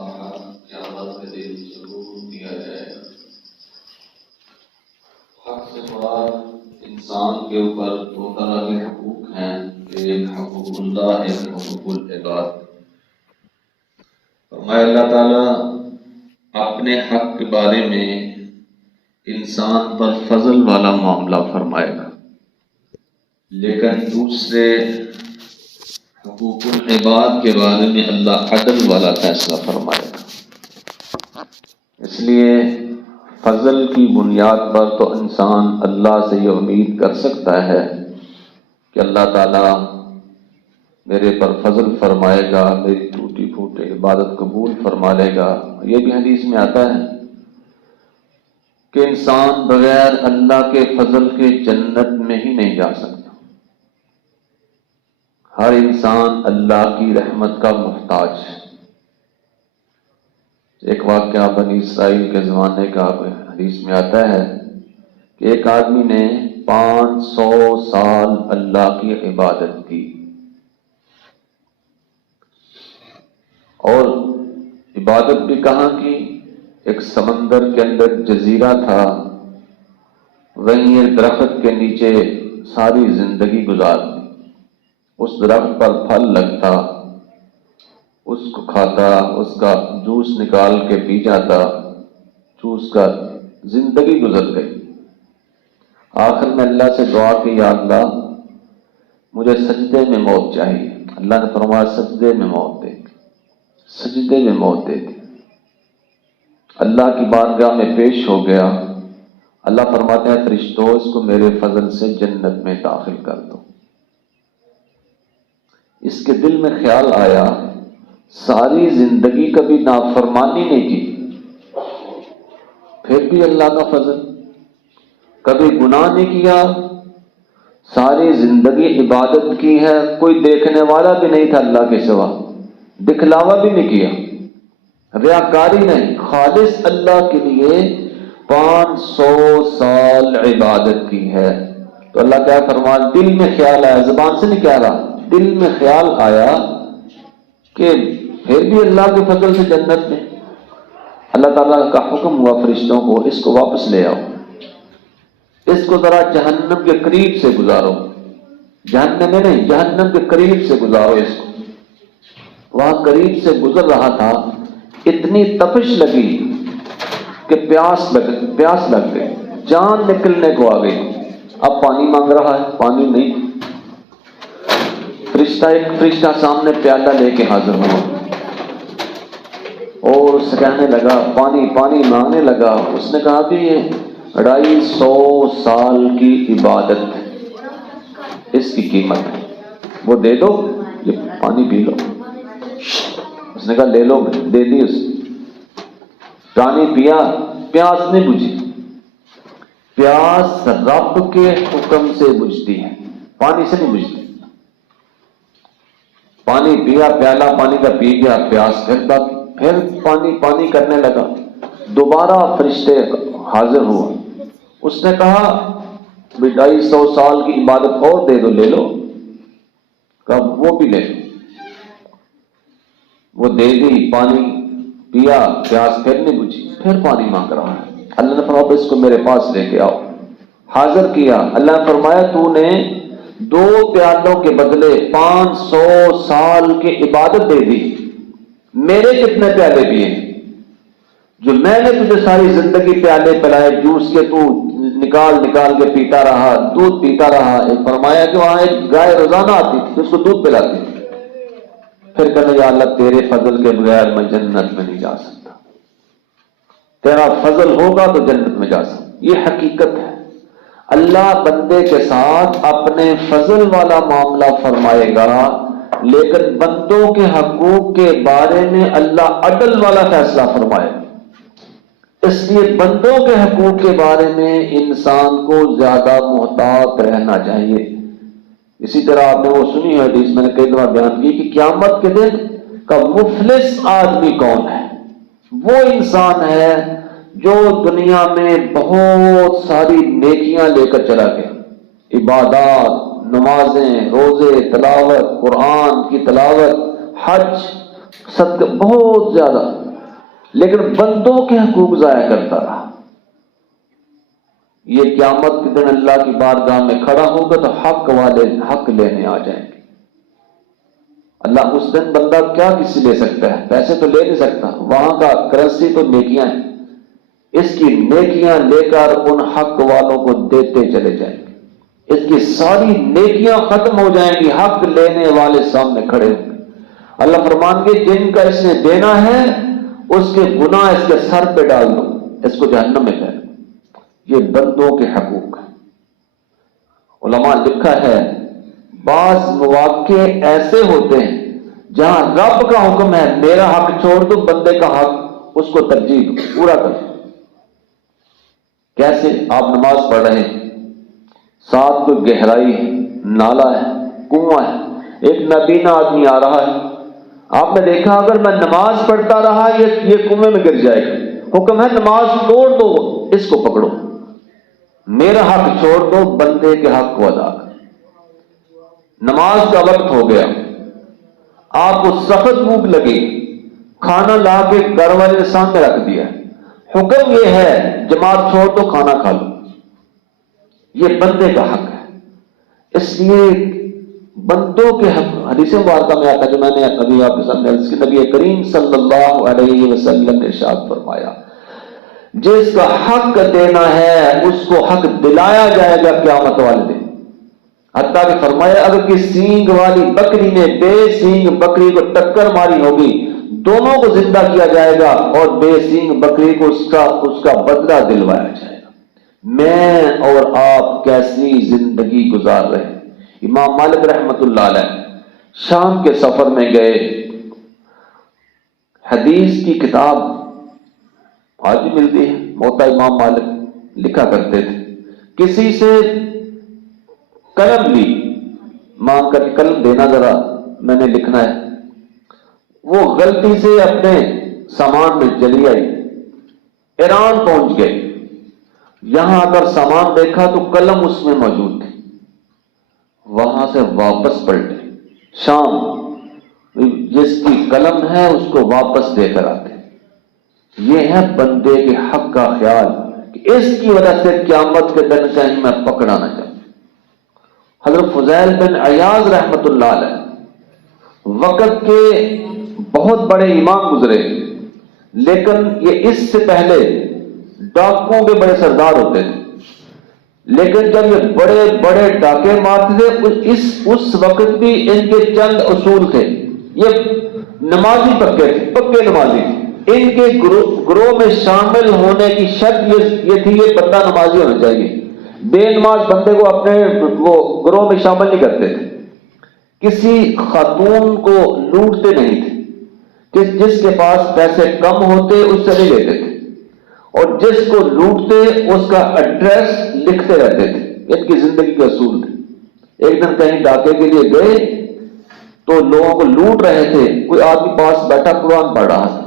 قیامت کے دن ضرور دیا جائے گا۔ حق سے مراد انسان کے اوپر دو طرح کے حقوق ہیں، ایک حقوق اللہ، ایک حقوق العباد۔ فرمایا اللہ تعالیٰ اپنے حق کے بارے میں انسان پر فضل والا معاملہ فرمائے گا، لیکن دوسرے حقوق العباد کے بارے میں اللہ عدل والا فیصلہ فرمائے گا۔ اس لیے فضل کی بنیاد پر تو انسان اللہ سے یہ امید کر سکتا ہے کہ اللہ تعالیٰ میرے پر فضل فرمائے گا، میری ٹوٹی پھوٹی عبادت قبول فرما لے گا۔ یہ بھی حدیث میں آتا ہے کہ انسان بغیر اللہ کے فضل کے جنت میں ہی نہیں جا سکتا۔ ہر انسان اللہ کی رحمت کا محتاج ہے۔ ایک واقعہ بنی اسرائیل کے زمانے کا حدیث میں آتا ہے کہ ایک آدمی نے 500 سال اللہ کی عبادت کی، اور عبادت بھی کہاں کی؟ ایک سمندر کے اندر جزیرہ تھا، وہیں ایک درخت کے نیچے ساری زندگی گزار دی۔ اس درخت پر پھل لگتا، اس کو کھاتا، اس کا جوس نکال کے پی جاتا، جوس کا زندگی گزر گئی۔ آخر میں اللہ سے دعا کی، یا اللہ مجھے سجدے میں موت چاہیے۔ اللہ نے فرمایا سجدے میں موت دے دی، سجدے میں موت دے دی۔ اللہ کی بارگاہ میں پیش ہو گیا۔ اللہ فرماتے ہیں فرشتوں اس کو میرے فضل سے جنت میں داخل کر دو۔ اس کے دل میں خیال آیا ساری زندگی کبھی نافرمانی نہیں کی، پھر بھی اللہ کا فضل، کبھی گناہ نہیں کیا، ساری زندگی عبادت کی ہے، کوئی دیکھنے والا بھی نہیں تھا اللہ کے سوا، دکھلاوا بھی نہیں کیا، ریاکاری نہیں، خالص اللہ کے لیے 500 سال عبادت کی ہے۔ تو اللہ کیا فرما، دل میں خیال آیا، زبان سے نہیں کہہ رہا، دل میں خیال آیا کہ پھر بھی اللہ کے فضل سے جنت میں۔ اللہ تعالیٰ کا حکم ہوا فرشتوں کو، اس کو واپس لے آؤ، اس کو ذرا جہنم کے قریب سے گزارو، جہنم میں نہیں، جہنم کے قریب سے گزارو اس کو۔ وہاں قریب سے گزر رہا تھا، اتنی تپش لگی کہ پیاس لگ گئی، جان نکلنے کو آ گئی۔ اب پانی مانگ رہا ہے، پانی نہیں۔ ایک فرشتہ سامنے پیالہ لے کے حاضر ہوا اور اس سے کہنے لگا، پانی پانی مانگنے لگا۔ اس نے کہا کہ یہ 250 سال کی عبادت اس کی قیمت ہے، وہ دے دو، یہ پانی پی لو۔ اس نے کہا لے لو، دے دی اس نے، پانی پیا، پیاس نہیں بجھی۔ پیاس رب کے حکم سے بجھتی ہے، پانی سے نہیں بجھتی۔ پانی پیا، پیالہ پانی کا پی گیا، پیاس پھر پانی کرنے لگا۔ دوبارہ فرشتے حاضر ہوا، اس نے کہا 250 سال کی عبادت اور دے دو، لے لو۔ کہا وہ بھی لے لو، وہ دے دی، پانی پیا، پیاس پھر نہیں بجھی، پھر پانی مانگ رہا ہے۔ اللہ نے فرمایا اس کو میرے پاس لے کے آؤ۔ حاضر کیا، اللہ نے فرمایا تو نے 2 پیالوں کے بدلے 500 سال کی عبادت دے دی، میرے کتنے پیالے پیے جو میں نے تجھے ساری زندگی پیالے پلائے، جوس کے تو نکال کے پیتا رہا، دودھ پیتا رہا۔ فرمایا کہ وہاں ایک گائے روزانہ آتی تھی، اس کو دودھ پلاتی تھی۔ پھر کہنے یا اللہ تیرے فضل کے بغیر میں جنت میں نہیں جا سکتا، تیرا فضل ہوگا تو جنت میں جا سکتا۔ یہ حقیقت ہے، اللہ بندے کے ساتھ اپنے فضل والا معاملہ فرمائے گا، لیکن بندوں کے حقوق کے بارے میں اللہ عدل والا فیصلہ فرمائے گا۔ اس لیے بندوں کے حقوق کے بارے میں انسان کو زیادہ محتاط رہنا چاہیے۔ اسی طرح آپ نے وہ سنی ہے حدیث، میں نے کئی دفعہ بیان کی کہ قیامت کے دن کا مفلس آدمی کون ہے؟ وہ انسان ہے جو دنیا میں بہت ساری نیکیاں لے کر چلا گیا، عبادات، نمازیں، روزے، تلاوت، قرآن کی تلاوت، حج، صدقہ، بہت زیادہ، لیکن بندوں کے حقوق ضائع کرتا رہا۔ یہ قیامت کے دن اللہ کی بارگاہ میں کھڑا ہوگا تو حق والے حق لینے آ جائیں گے۔ اللہ اس دن بندہ کیا کسی لے سکتا ہے؟ پیسے تو لے نہیں سکتا، وہاں کا کرنسی تو نیکیاں ہیں، اس کی نیکیاں لے کر ان حق والوں کو دیتے چلے جائیں گے۔ اس کی ساری نیکیاں ختم ہو جائیں گی، حق لینے والے سامنے کھڑے ہوں گے۔ اللہ فرمان گے جن کا اس نے دینا ہے اس کے گناہ اس کے سر پہ ڈال دو، اس کو جہنم میں پھینک دو۔ یہ بندوں کے حقوق ہیں۔ علماء لکھا ہے بعض مواقع ایسے ہوتے ہیں جہاں رب کا حکم ہے میرا حق چھوڑ دو، بندے کا حق اس کو ترجیح دو، پورا کر دو۔ کیسے؟ آپ نماز پڑھ رہے ہیں، ساتھ کوئی گہرائی ہے، نالا ہے، کنواں ہے، ایک نابینا آدمی آ رہا ہے، آپ نے دیکھا اگر میں نماز پڑھتا رہا یہ کنویں میں گر جائے گا، حکم ہے نماز توڑ دو، اس کو پکڑو، میرا حق چھوڑ دو، بندے کے حق کو ادا کر۔ نماز کا وقت ہو گیا، آپ کو سخت بھوک لگی، کھانا لا کے گھر والے نے سامنے رکھ دیا، حکم یہ ہے جماعت چھوڑ دو، کھانا کھا لو، یہ بندے کا حق ہے۔ اس لیے بندوں کے حق حدیث مبارکہ میں آتا ہے جو میں نے ابھی آپ کے سامنے عرض کی، نبی کریم صلی اللہ علیہ وسلم نے ارشاد فرمایا جس کا حق دینا ہے اس کو حق دلایا جائے گا قیامت والے دن۔ حتیٰ کہ فرمایا اگر کسی سینگ والی بکری نے بے سینگ بکری کو ٹکر ماری ہوگی، دونوں کو زندہ کیا جائے گا اور بے سینگ بکری کو اس کا بدلہ دلوایا جائے گا۔ میں اور آپ کیسی زندگی گزار رہے ہیں؟ امام مالک رحمت اللہ علیہ شام کے سفر میں گئے، حدیث کی کتاب آج بھی ملتی ہے، موطا امام مالک لکھا کرتے تھے، کسی سے قلم لی، مانگ کر قلم دینا ذرا میں نے لکھنا ہے، وہ غلطی سے اپنے سامان میں چلی آئی، ایران پہنچ گئے، یہاں اگر سامان دیکھا تو قلم اس میں موجود تھی، وہاں سے واپس پلٹے، شام جس کی قلم ہے اس کو واپس دے کر آتے۔ یہ ہے بندے کے حق کا خیال کہ اس کی وجہ سے قیامت کے دن کہیں میں پکڑا نہ جاؤں۔ حضرت فضیل بن عیاض رحمت اللہ علیہ وقت کے بہت بڑے امام گزرے، لیکن یہ اس سے پہلے ڈاکوؤں کے بڑے سردار ہوتے تھے، لیکن جب یہ بڑے بڑے ڈاکے مارتے تھے اس وقت بھی ان کے چند اصول تھے۔ یہ نمازی پکے نمازی تھے، ان کے گروہ میں شامل ہونے کی شرط یہ تھی یہ بندہ نمازی ہونا چاہیے، بے نماز بندے کو اپنے وہ گروہ میں شامل نہیں کرتے تھے۔ کسی خاتون کو لوٹتے نہیں تھے، کہ جس کے پاس پیسے کم ہوتے اس سے نہیں لیتے تھے، اور جس کو لوٹتے اس کا ایڈریس لکھتے رہتے تھے، ان کی زندگی کے اصول تھے۔ ایک دن کہیں ڈاکے کے لیے گئے تو لوگوں کو لوٹ رہے تھے، کوئی آدمی پاس بیٹھا قرآن پڑھ رہا تھا،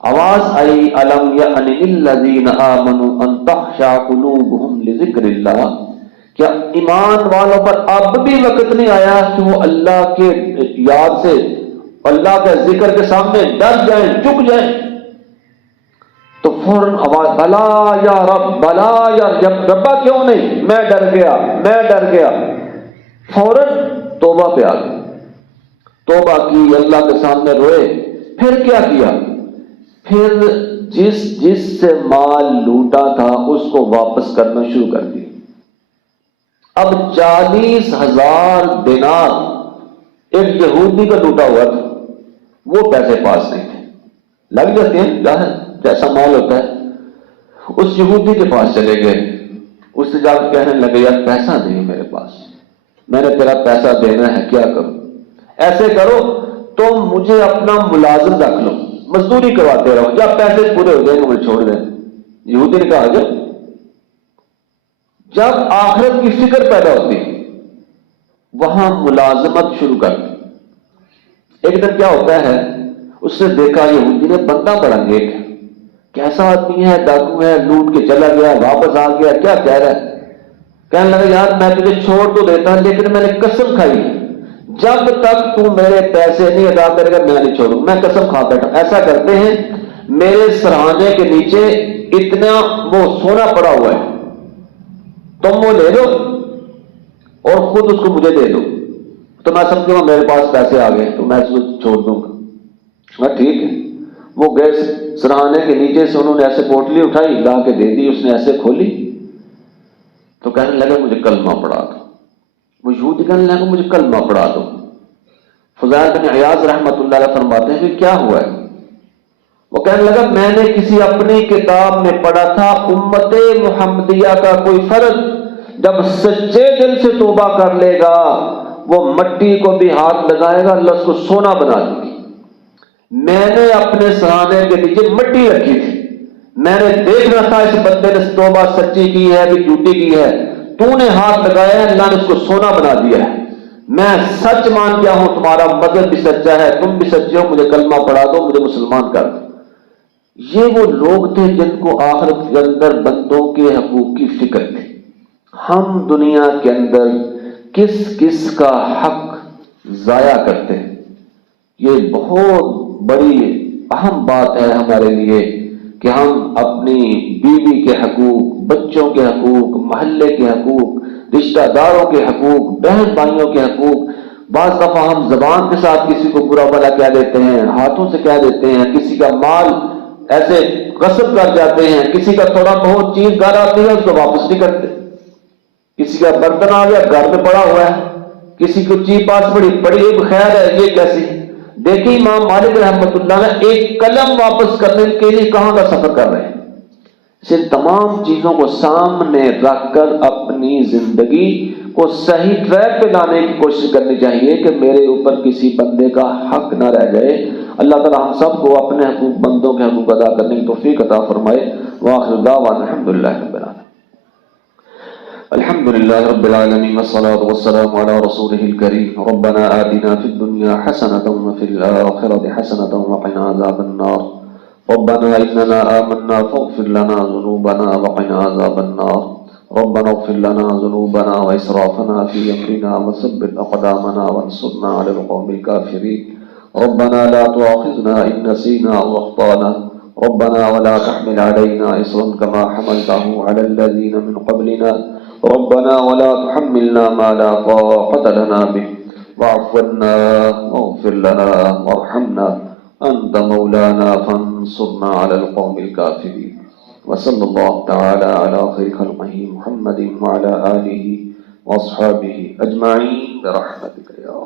آواز آئی الم یأن للذین آمنوا ان تخشع قلوبہم لذکر اللہ، کیا ایمان والوں پر اب بھی وقت نہیں آیا کہ وہ اللہ کے یاد سے، اللہ کے ذکر کے سامنے ڈر جائیں، چک جائیں؟ تو فوراً آواز بلا یا رب، بلا یا ربا کیوں نہیں، میں ڈر گیا، فوراً توبہ پہ آ گئے، توبہ کی، اللہ کے سامنے روئے۔ پھر کیا کیا؟ پھر جس سے مال لوٹا تھا اس کو واپس کرنا شروع کر دیا۔ اب 40,000 دینار ایک یہودی کا لوٹا ہوا تھا، وہ پیسے پاس نہیں تھے، لگ جاتے ہیں جیسا مال ہوتا ہے۔ اس یہودی کے پاس چلے گئے، اس سے جا کے کہنے لگے یار پیسہ نہیں میرے پاس، میں نے تیرا پیسہ دینا ہے، کیا کروں؟ ایسے کرو تم مجھے اپنا ملازم رکھ لو، مزدوری کرواتے رہو، جب پیسے پورے ہو جائیں گے مجھے چھوڑ دیں۔ یہودی نے کہا جب آخرت کی فکر پیدا ہوتی وہاں ملازمت شروع کر دی۔ ایک دن کیا ہوتا ہے، اس نے دیکھا یہودی نے بندہ بڑا نیک ہے، کیسا آدمی ہے، ڈاکو ہے، لوٹ کے چلا گیا، واپس آ گیا، کیا کہہ رہا ہے؟ کہنے لگا یار میں تجھے چھوڑ تو دیتا لیکن میں نے قسم کھائی جب تک تو میرے پیسے نہیں ادا کرے گا میں نہیں چھوڑوں، میں قسم کھا بیٹھا۔ ایسا کرتے ہیں میرے سرہانے کے نیچے اتنا وہ سونا پڑا ہوا ہے، تم وہ لے لو اور خود اس کو مجھے دے دو، تو میں سمجھوں گا میرے پاس پیسے آ گئے تو میں اس کو چھوڑ دوں گا۔ میں ٹھیک ہے۔ وہ گئے سرہانے کے نیچے سے، انہوں نے ایسے پوٹلی اٹھائی لا کے دے دی، اس نے ایسے کھولی تو کہنے لگا مجھے کلمہ پڑھا دو۔ وہ یہودی کہنے لگا مجھے کلمہ پڑھا دو۔ فضیل بن عیاض رحمۃ اللہ علیہ فرماتے ہیں کہ کیا ہوا ہے؟ وہ کہنے لگا میں نے کسی اپنی کتاب میں پڑھا تھا امت محمدیہ کا کوئی فرد جب سچے دل سے توبہ کر لے گا وہ مٹی کو بھی ہاتھ لگائے گا، اللہ اس کو سونا بنا دے گی۔ میں نے اپنے سرانے کے نیچے مٹی رکھی تھی، میں نے دیکھنا تھا اس بندے نے توبہ سچی کی ہے کہ جھوٹی کی ہے، تو نے ہاتھ لگایا ہے، اللہ نے اس کو سونا بنا دیا ہے۔ میں سچ مان گیا ہوں، تمہارا مذہب بھی سچا ہے، تم بھی سچے ہو، مجھے کلمہ پڑھا دو، مجھے مسلمان کر دو۔ یہ وہ لوگ تھے جن کو آخرت کے اندر بندوں کے حقوق کی فکر تھی۔ ہم دنیا کے اندر کس کس کا حق ضائع کرتے ہیں، یہ بہت بڑی اہم بات ہے ہمارے لیے کہ ہم اپنی بیوی کے حقوق، بچوں کے حقوق، محلے کے حقوق، رشتہ داروں کے حقوق، بہن بھائیوں کے حقوق، بعض دفعہ ہم زبان کے ساتھ کسی کو برا بھلا کہہ دیتے ہیں، ہاتھوں سے کہہ دیتے ہیں، کسی کا مال ایسے غصب کر جاتے ہیں، کسی کا تھوڑا بہت چیز گھر آتی ہے اس کو واپس نہیں کرتے، کسی کا برتن آ گیا گھر میں پڑا ہوا ہے، کسی کو چیز پاس پڑی خیر ہے، یہ کیسی؟ دیکھیں امام مالک رحمۃ اللہ نے ایک قلم واپس کرنے کے لیے کہاں کا سفر کر رہے ہیں۔ اسے تمام چیزوں کو سامنے رکھ کر اپنی زندگی کو صحیح ٹریک پہ لانے کی کوشش کرنی چاہیے کہ میرے اوپر کسی بندے کا حق نہ رہ جائے۔ اللہ تعالی ہم سب کو اپنے حقوق بندوں کے حقوق ادا کرنے کی توفیق عطا فرمائے۔ وآخر دعوانا الحمدللہ رب العالمین۔ الحمد لله رب العالمين والصلاة والسلام على رسوله الكريم ربنا آتنا في الدنيا حسنة وفي الآخرة حسنة وقنا عذاب النار ربنا إننا آمنا فاغفر لنا ذنوبنا وقنا عذاب النار ربنا اغفر لنا ذنوبنا وإسرافنا في أمرنا وثبت أقدامنا وانصرنا على القوم الكافرين ربنا لا تؤاخذنا إن نسينا أو أخطأنا ربنا ولا تحمل علينا إصرا كما حملته على الذين من قبلنا ربنا ولا تحملنا ما لا طاقة لنا به واعف عنا واغفر لنا وارحمنا أنت مولانا فانصرنا على القوم الكافرين وصلى الله تعالى على خير خلقه محمد وعلى آله وأصحابه أجمعين برحمتك يا